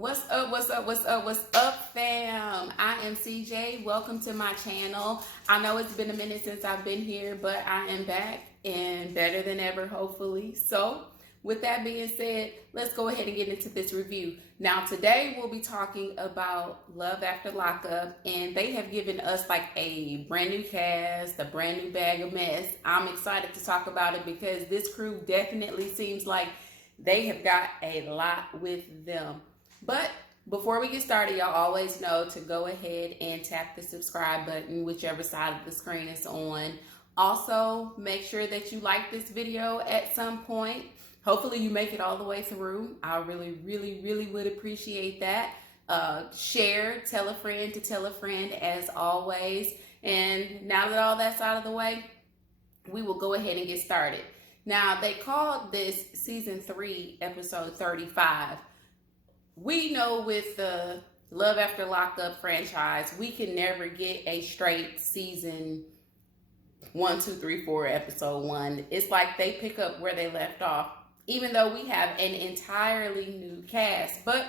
What's up, what's up, fam? I am CJ. Welcome to my channel. I know it's been a minute since I've been here, but I am back and better than ever, hopefully. So, with that being said, let's go ahead and get into this review. Now, today we'll be talking about Love After Lockup, and they have given us like a brand new cast, a brand new bag of mess. I'm excited to talk about it because this crew definitely seems like they have got a lot with them. But before we get started, y'all always know to go ahead and tap the subscribe button, whichever side of the screen it's on. Also, make sure that you like this video at some point. Hopefully you make it all the way through. I really would appreciate that. Share, tell a friend to tell a friend as always. And now that all that's out of the way, we will go ahead and get started. Now, they called this season 3, episode 35. We know with the Love After Lockup franchise, we can never get a straight season 1, 2, 3, 4, episode 1. It's like they pick up where they left off, even though we have an entirely new cast. But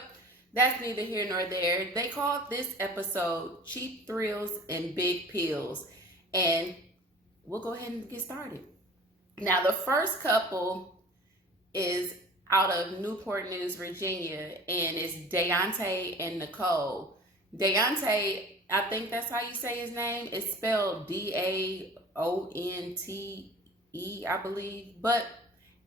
that's neither here nor there. They called this episode Cheap Thrills and Big Pills. And we'll go ahead and get started. Now, the first couple is out of Newport News, Virginia, and it's Deontay and Nicole. Deontay, I think that's how you say his name. It's spelled Daonte, I believe. But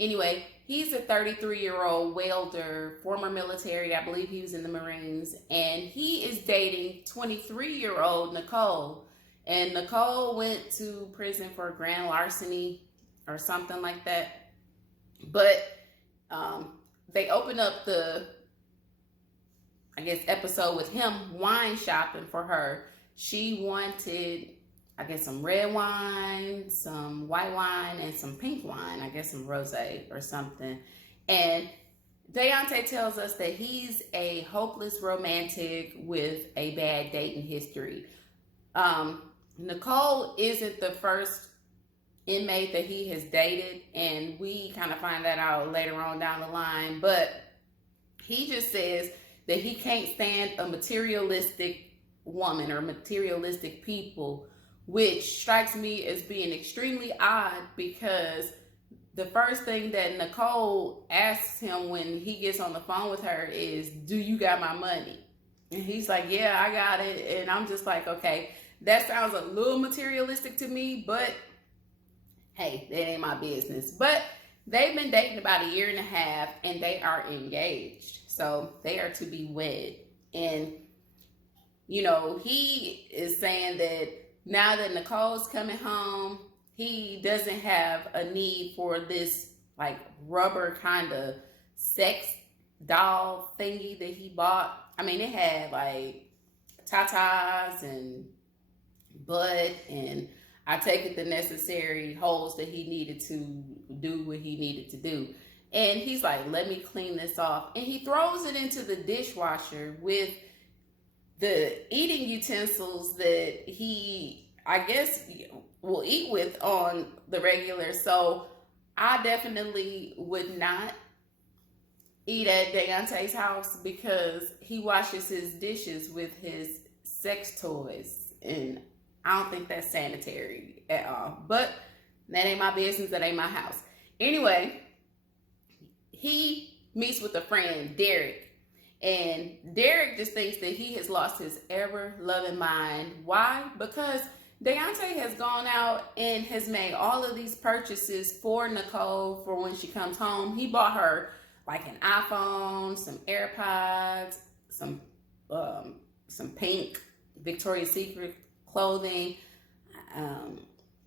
anyway, he's a 33-year-old welder, former military. I believe he was in the Marines. And he is dating 23-year-old Nicole. And Nicole went to prison for grand larceny or something like that. But they opened up the, I guess, episode with him wine shopping for her. She wanted, I guess, some red wine, some white wine, and some pink wine. I guess some rosé or something. And Deontay tells us that he's a hopeless romantic with a bad dating history. Nicole isn't the first inmate that he has dated, and we kind of find that out later on down the line, but he just says that he can't stand a materialistic woman or materialistic people, which strikes me as being extremely odd because the first thing that Nicole asks him when he gets on the phone with her is, "Do you got my money?" And he's like, "Yeah, I got it." And I'm just like, okay, that sounds a little materialistic to me, but hey, that ain't my business. But they've been dating about 1.5 years and they are engaged. So they are to be wed. And, you know, he is saying that now that Nicole's coming home, he doesn't have a need for this like rubber kind of sex doll thingy that he bought. I mean, it had like tatas and butt and I take it the necessary holes that he needed to do what he needed to do. And he's like, "Let me clean this off." And he throws it into the dishwasher with the eating utensils that he, I guess, will eat with on the regular. So I definitely would not eat at Deontay's house because he washes his dishes with his sex toys. And I don't think that's sanitary at all. But that ain't my business. That ain't my house. Anyway, he meets with a friend, Derek. And Derek just thinks that he has lost his ever-loving mind. Why? Because Deontay has gone out and has made all of these purchases for Nicole for when she comes home. He bought her like an iPhone, some AirPods, some pink Victoria's Secret clothing,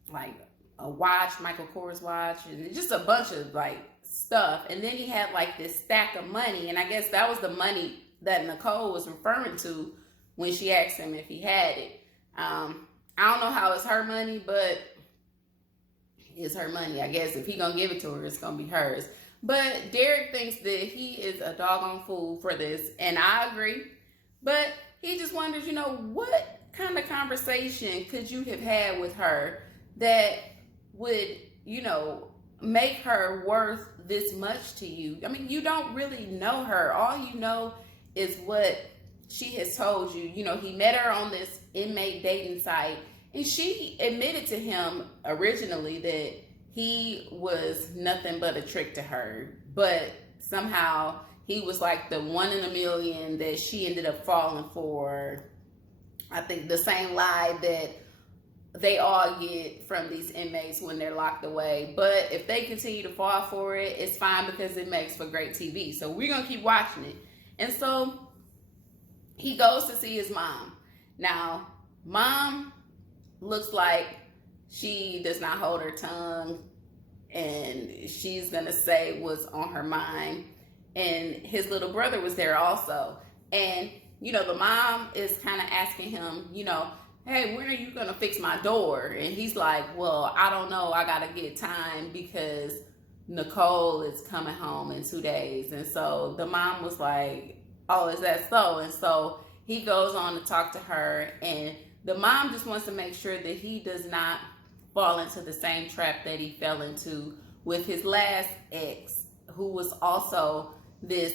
like a watch, Michael Kors watch, and just a bunch of like stuff. And then he had like this stack of money, and I guess that was the money that Nicole was referring to when she asked him if he had it. I don't know how it's her money, but it's her money. I guess if he gonna give it to her, it's gonna be hers. But Derek thinks that he is a doggone fool for this, and I agree. But he just wonders, you know, what kind of conversation could you have had with her that would, you know, make her worth this much to you? I mean, you don't really know her. All you know is what she has told you. You know, he met her on this inmate dating site, and she admitted to him originally that he was nothing but a trick to her, but somehow he was like the one in a million that she ended up falling for. I think the same lie that they all get from these inmates when they're locked away. But if they continue to fall for it, it's fine because it makes for great TV. So we're going to keep watching it. And so he goes to see his mom. Now, mom looks like she does not hold her tongue, and she's going to say what's on her mind. And his little brother was there also. And, you know, the mom is kind of asking him, you know, hey, when are you going to fix my door? And he's like, well, I don't know. I got to get time because Nicole is coming home in 2 days. And so the mom was like, oh, is that so? And so he goes on to talk to her, and the mom just wants to make sure that he does not fall into the same trap that he fell into with his last ex, who was also this,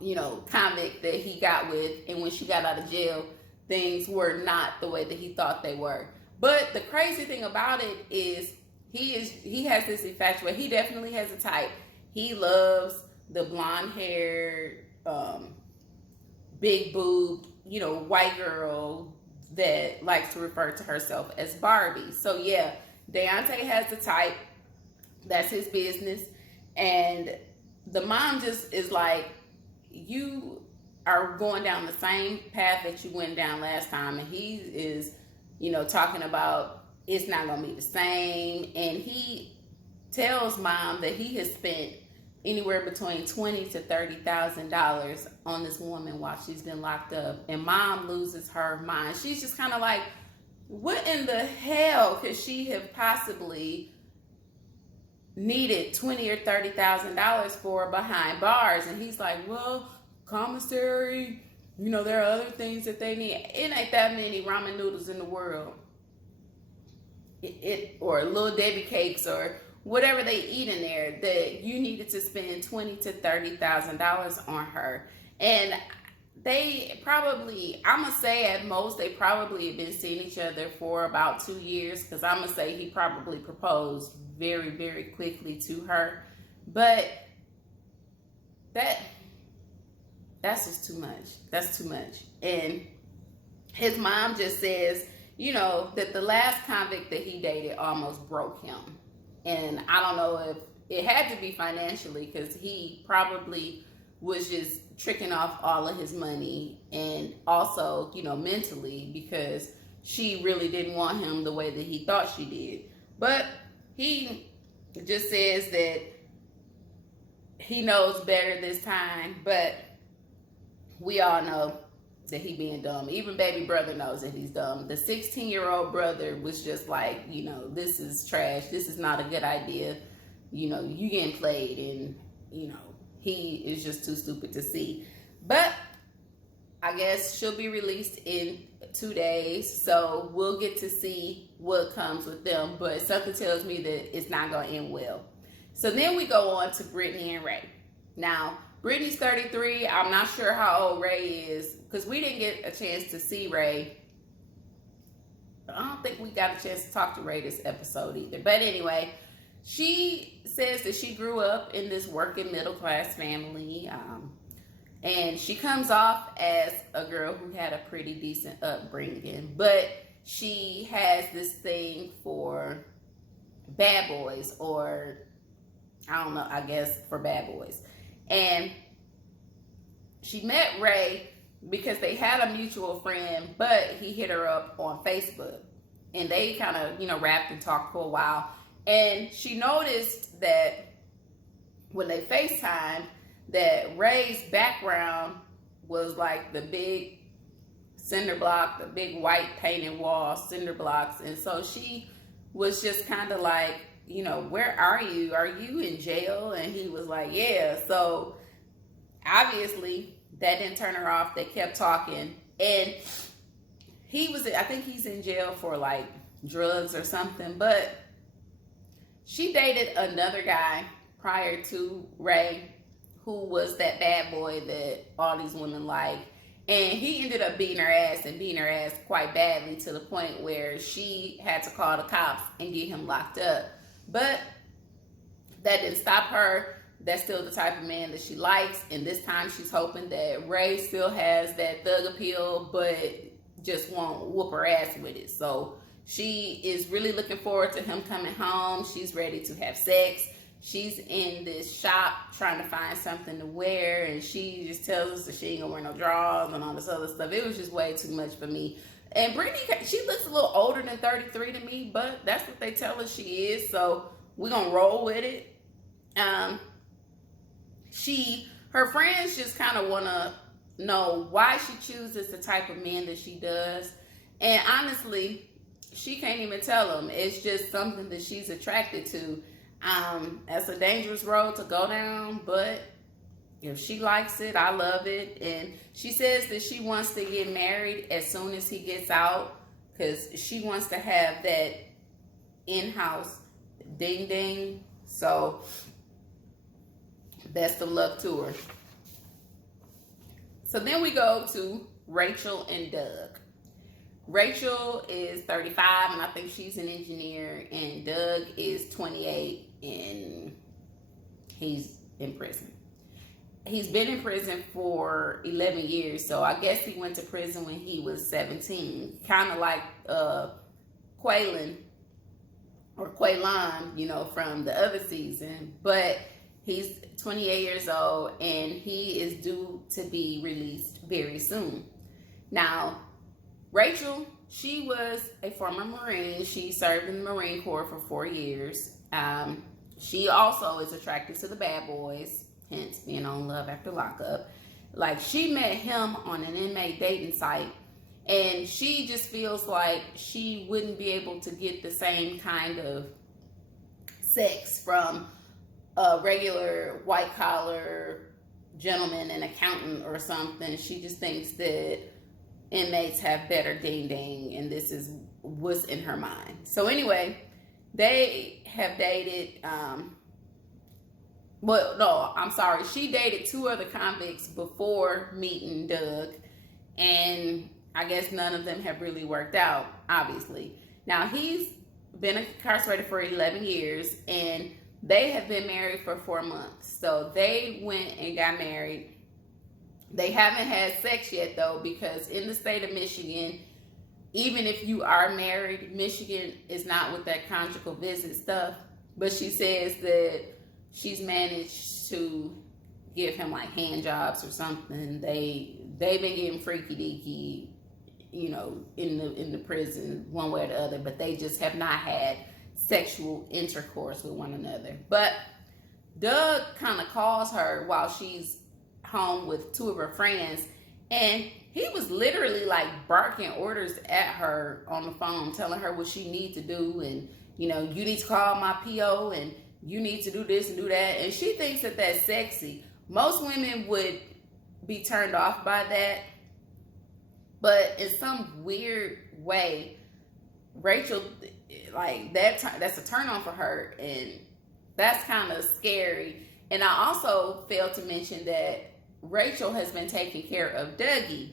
you know, convict that he got with. And when she got out of jail, things were not the way that he thought they were. But the crazy thing about it is he has this infatuation. He definitely has a type. He loves the blonde hair, big boob, you know, white girl that likes to refer to herself as Barbie. So yeah, Deontay has the type. That's his business. And the mom just is like, you are going down the same path that you went down last time. And he is, you know, talking about it's not going to be the same. And he tells mom that he has spent anywhere between $20,000 to $30,000 on this woman while she's been locked up. And mom loses her mind. She's just kind of like, what in the hell could she have possibly needed $20,000 or $30,000 for behind bars? And he's like, well, commissary, you know, there are other things that they need. It ain't that many ramen noodles in the world. Or little Debbie cakes or whatever they eat in there that you needed to spend $20,000 to $30,000 on her. And they probably, I'm gonna say at most, they probably have been seeing each other for about 2 years, because I'm gonna say he probably proposed very, very quickly to her. But that's just too much. That's too much. And his mom just says, you know, that the last convict that he dated almost broke him. And I don't know if it had to be financially, because he probably was just tricking off all of his money, and also, you know, mentally, because she really didn't want him the way that he thought she did. But he just says that he knows better this time, but we all know that he being dumb. Even baby brother knows that he's dumb. The 16-year-old brother was just like, you know, this is trash. This is not a good idea. You know, you getting played, and, you know, he is just too stupid to see. But I guess she'll be released in 2 days, so we'll get to see what comes with them. But something tells me that it's not going to end well. So then we go on to Brittany and Ray. Now, Brittany's 33. I'm not sure how old Ray is, because we didn't get a chance to see Ray. I don't think we got a chance to talk to Ray this episode either. But anyway, she says that she grew up in this working middle class family. And she comes off as a girl who had a pretty decent upbringing. But she has this thing for bad boys, or I don't know, I guess for bad boys. And she met Ray because they had a mutual friend, but he hit her up on Facebook. And they kind of, you know, rapped and talked for a while. And she noticed that when they FaceTimed, that Ray's background was like the big cinder block, the big white painted wall, cinder blocks. And so she was just kind of like, you know, where are you? Are you in jail? And he was like, yeah. So obviously that didn't turn her off. They kept talking. And I think he's in jail for like drugs or something. But she dated another guy prior to Ray, who was that bad boy that all these women like. And he ended up beating her ass and beating her ass quite badly to the point where she had to call the cops and get him locked up. But that didn't stop her. That's still the type of man that she likes. And this time she's hoping that Ray still has that thug appeal, but just won't whoop her ass with it. So she is really looking forward to him coming home. She's ready to have sex. She's in this shop trying to find something to wear, and she just tells us that she ain't gonna wear no drawers and all this other stuff. It was just way too much for me. And Brittany, she looks a little older than 33 to me, but that's what they tell us she is, so we're gonna roll with it. Her friends just kind of want to know why she chooses the type of men that she does, and honestly, she can't even tell them. It's just something that she's attracted to. That's a dangerous road to go down, but if she likes it, I love it. And she says that she wants to get married as soon as he gets out, because she wants to have that in-house ding ding. So best of luck to her. So then we go to Rachel and Doug. Rachel is 35, and I think she's an engineer, and Doug is 28, and he's in prison. He's been in prison for 11 years, so I guess he went to prison when he was 17, kind of like Quaylen, from the other season, but he's 28 years old, and he is due to be released very soon. Now, Rachel, she was a former Marine. She served in the Marine Corps for 4 years. She also is attracted to the bad boys, hence being on Love After Lockup. Like, she met him on an inmate dating site, and she just feels like she wouldn't be able to get the same kind of sex from a regular white-collar gentleman, an accountant or something. She just thinks that inmates have better ding-ding, and this is what's in her mind. So anyway, they have dated, she dated 2 other convicts before meeting Doug, and I guess none of them have really worked out, obviously. Now, he's been incarcerated for 11 years, and they have been married for 4 months. So they went and got married. They haven't had sex yet, though, because in the state of Michigan, even if you are married, Michigan is not with that conjugal visit stuff. But she says that she's managed to give him like hand jobs or something. They've been getting freaky deaky, in the prison one way or the other, but they just have not had sexual intercourse with one another. But Doug kind of calls her while she's home with 2 of her friends, and he was literally like barking orders at her on the phone, telling her what she needs to do, and you need to call my PO, and you need to do this and do that. And she thinks that that's sexy. Most women would be turned off by that, but in some weird way, Rachel, like that's a turn on for her, and that's kind of scary. And I also failed to mention that Rachel has been taking care of Dougie.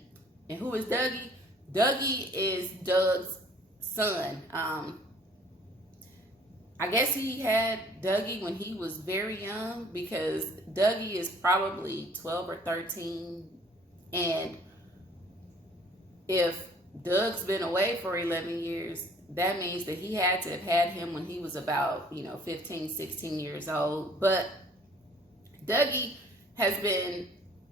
And who is Dougie? Dougie is Doug's son. I guess he had Dougie when he was very young, because Dougie is probably 12 or 13. And if Doug's been away for 11 years, that means that he had to have had him when he was about, 15, 16 years old. But Dougie has been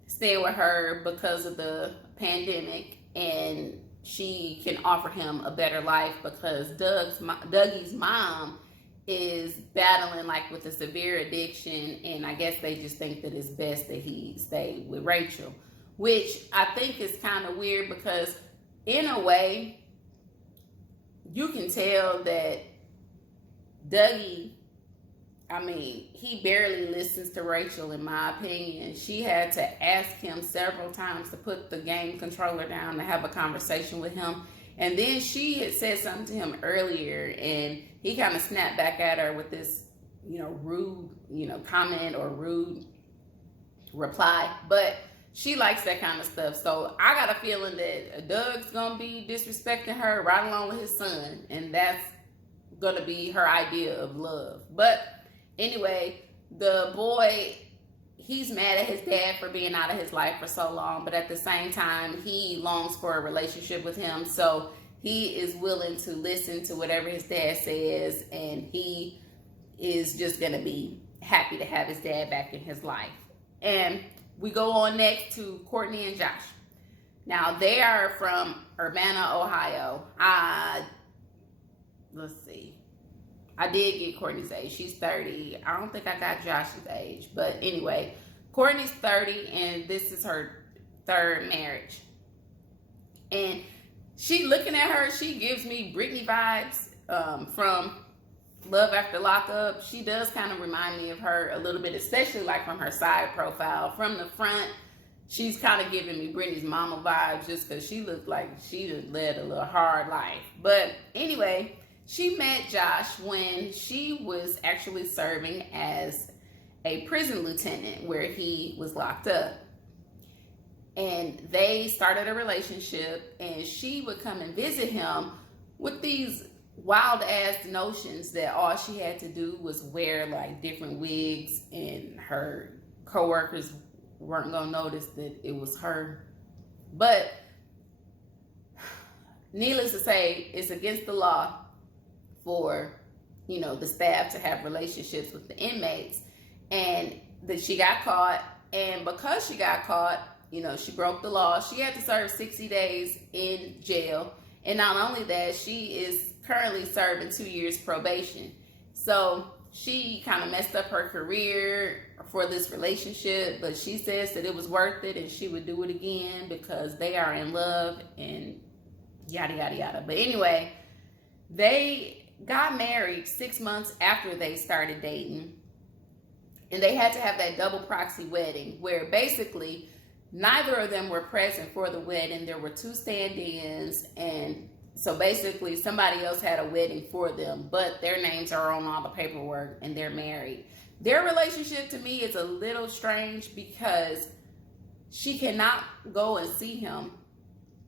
staying with her because of the pandemic, and she can offer him a better life because Dougie's mom is battling like with a severe addiction, and I guess they just think that it's best that he stay with Rachel, which I think is kind of weird, because in a way you can tell that Dougie, he barely listens to Rachel, in my opinion. She had to ask him several times to put the game controller down to have a conversation with him. And then she had said something to him earlier, and he kind of snapped back at her with this, rude, comment or rude reply, but she likes that kind of stuff. So I got a feeling that Doug's gonna be disrespecting her right along with his son, and that's gonna be her idea of love. But anyway, the boy, he's mad at his dad for being out of his life for so long, but at the same time, he longs for a relationship with him. So he is willing to listen to whatever his dad says, and he is just gonna be happy to have his dad back in his life. And we go on next to Courtney and Josh. Now, they are from Urbana, Ohio. Let's see. I did get Courtney's age. She's 30. I don't think I got Josh's age. But anyway, Courtney's 30, and this is her third marriage. And she, looking at her, she gives me Brittany vibes from Love After Lockup. She does kind of remind me of her a little bit, especially like from her side profile. From the front, she's kind of giving me Brittany's mama vibes, just because she looked like she led a little hard life. But anyway, she met Josh when she was actually serving as a prison lieutenant where he was locked up. And they started a relationship, and she would come and visit him with these wild ass notions that all she had to do was wear like different wigs, and her coworkers weren't gonna notice that it was her. But needless to say, it's against the law for, you know, the staff to have relationships with the inmates. And that she got caught, and because she got caught, you know, she broke the law. She had to serve 60 days in jail. And not only that, she is currently serving 2 years probation. So she kind of messed up her career for this relationship, but she says that it was worth it and she would do it again because they are in love and yada, yada, yada. But anyway, they got married 6 months after they started dating. And they had to have that double proxy wedding where basically neither of them were present for the wedding. There were 2 stand-ins, and so basically somebody else had a wedding for them, but their names are on all the paperwork and they're married. Their relationship to me is a little strange because she cannot go and see him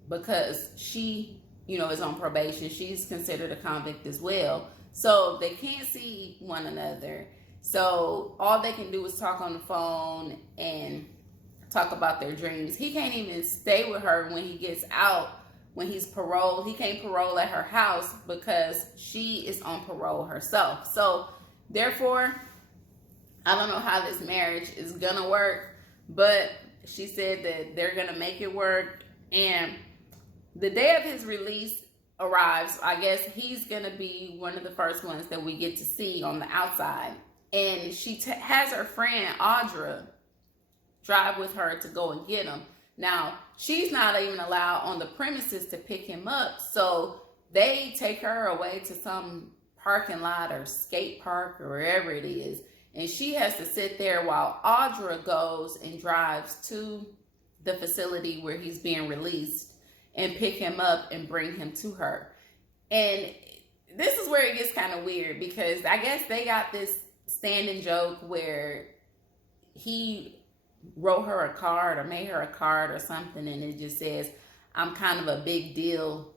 because she, you know, is on probation. She's considered a convict as well. So they can't see one another. So all they can do is talk on the phone and talk about their dreams. He can't even stay with her when he gets out. When he's paroled, he can't parole at her house because she is on parole herself. So therefore, I don't know how this marriage is gonna work, but she said that they're gonna make it work. And the day of his release arrives. I guess he's gonna be one of the first ones that we get to see on the outside. And she has her friend Audra drive with her to go and get him. Now, she's not even allowed on the premises to pick him up, so they take her away to some parking lot or skate park or wherever it is, and she has to sit there while Audra goes and drives to the facility where he's being released and pick him up and bring him to her. And this is where it gets kind of weird because I guess they got this standing joke where he wrote her a card or made her a card or something, and it just says, "I'm kind of a big deal,"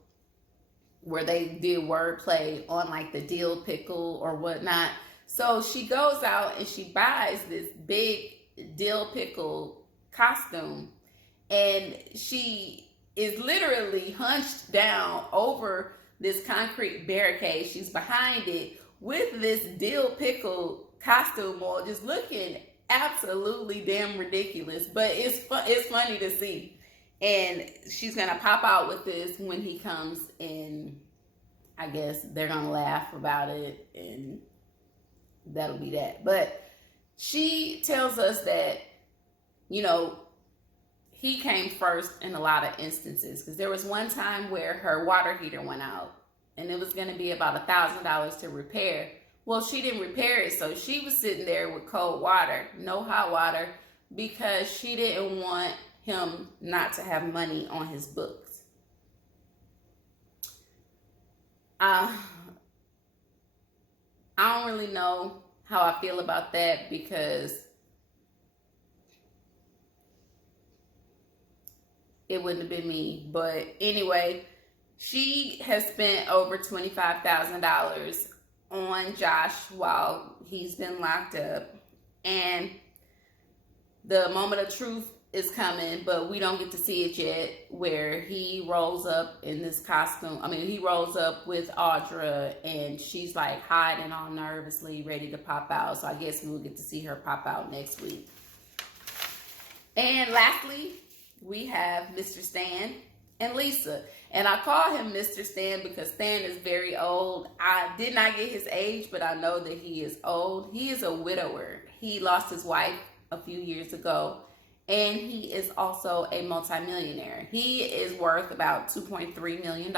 where they did wordplay on like the dill pickle or whatnot. So she goes out and she buys this big dill pickle costume, and she is literally hunched down over this concrete barricade. She's behind it with this dill pickle costume on, just looking absolutely damn ridiculous, but it's funny to see. And she's gonna pop out with this when he comes in. I guess they're gonna laugh about it, and that'll be that. But she tells us that, you know, he came first in a lot of instances, because there was one time where her water heater went out and it was going to be about $1,000 to repair. Well, she didn't repair it, so she was sitting there with cold water, no hot water, because she didn't want him not to have money on his books. I don't really know how I feel about that, because it wouldn't have been me. But anyway, she has spent over $25,000 on Josh while he's been locked up. And the moment of truth is coming, but we don't get to see it yet, where he rolls up in this costume. I mean, he rolls up with Audra, and she's like hiding all nervously, ready to pop out. So I guess we'll get to see her pop out next week. And lastly, we have Mr. Stan and Lisa. And I call him Mr. Stan because Stan is very old. I did not get his age, but I know that he is old. He is a widower. He lost his wife a few years ago. And he is also a multimillionaire. He is worth about $2.3 million.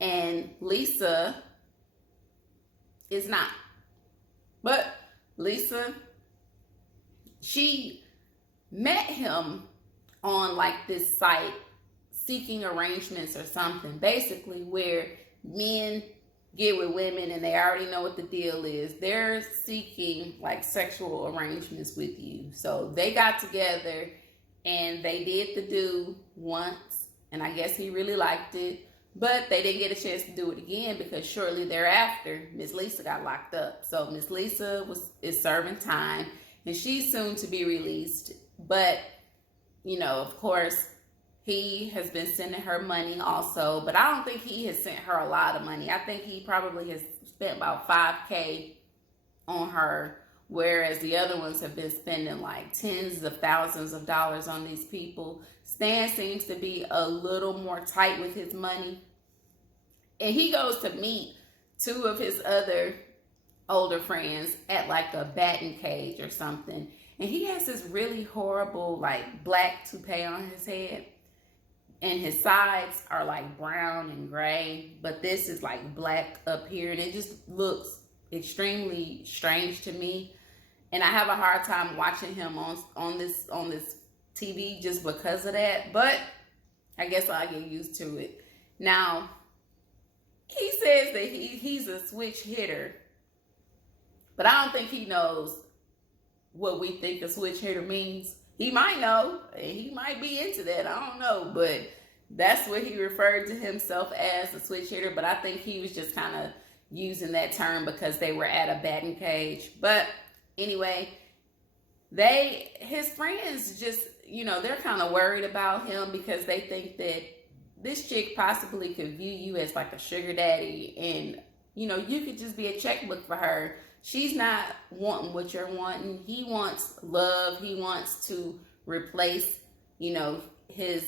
And Lisa is not. But Lisa, she met him on like this site, Seeking Arrangements or something, basically where men get with women and they already know what the deal is. They're seeking like sexual arrangements with you. So they got together and they did the do once, and I guess he really liked it, but they didn't get a chance to do it again because shortly thereafter, Miss Lisa got locked up. So Miss Lisa is serving time, and she's soon to be released. But, you know, of course, he has been sending her money also, but I don't think he has sent her a lot of money. I think he probably has spent about $5,000 on her, whereas the other ones have been spending like tens of thousands of dollars on these people. Stan seems to be a little more tight with his money, and he goes to meet two of his other older friends at like a batting cage or something, and he has this really horrible like black toupee on his head. And his sides are like brown and gray, but this is like black up here, and it just looks extremely strange to me. And I have a hard time watching him on this TV just because of that. But I guess I'll get used to it. Now, he says that he's a switch hitter, but I don't think he knows what we think a switch hitter means. He might know, and he might be into that. I don't know, but that's what he referred to himself as, a switch hitter. But I think he was just kind of using that term because they were at a batting cage. But anyway, his friends just, you know, they're kind of worried about him because they think that this chick possibly could view you as like a sugar daddy, and, you know, you could just be a checkbook for her. She's not wanting what you're wanting. He wants love. He wants to replace, you know, his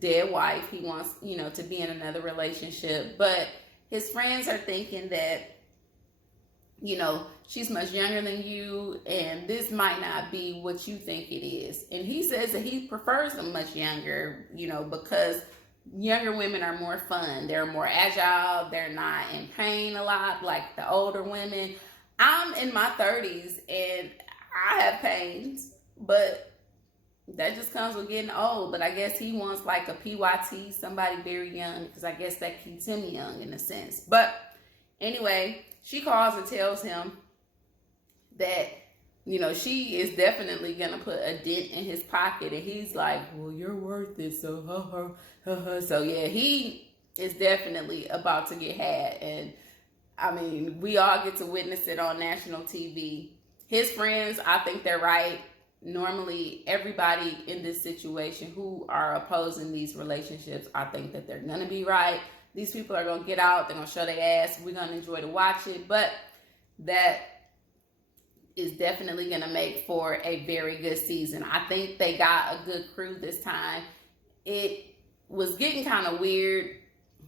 dead wife. He wants, you know, to be in another relationship. But his friends are thinking that, you know, she's much younger than you, and this might not be what you think it is. And he says that he prefers them much younger, you know, because younger women are more fun. They're more agile. They're not in pain a lot like the older women. I'm in my 30s and I have pains, but that just comes with getting old. But I guess he wants like a PYT, somebody very young, because I guess that keeps him young in a sense. But anyway, she calls and tells him that, you know, she is definitely going to put a dent in his pocket. And he's like, well, you're worth it. So, So yeah, he is definitely about to get had. And I mean, we all get to witness it on national TV. His friends, I think they're right. Normally, everybody in this situation who are opposing these relationships, I think that they're going to be right. These people are going to get out. They're going to show their ass. We're going to enjoy to watch it. But that is definitely going to make for a very good season. I think they got a good crew this time. It was getting kind of weird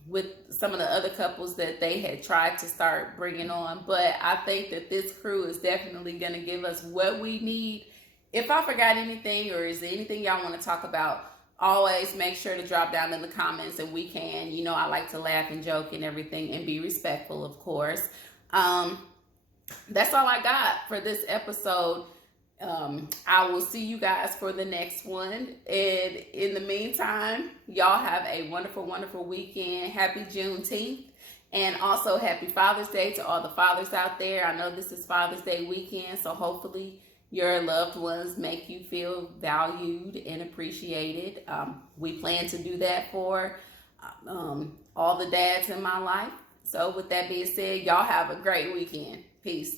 with some of the other couples that they had tried to start bringing on, but I think that this crew is definitely going to give us what we need. If I forgot anything, or is there anything y'all want to talk about, always make sure to drop down in the comments, and we can, you know, I like to laugh and joke and everything and be respectful, of course. That's all I got for this episode. I will see you guys for the next one. And in the meantime, y'all have a wonderful, wonderful weekend. Happy Juneteenth. And also happy Father's Day to all the fathers out there. I know this is Father's Day weekend, so hopefully your loved ones make you feel valued and appreciated. We plan to do that for all the dads in my life. So with that being said, y'all have a great weekend. Peace.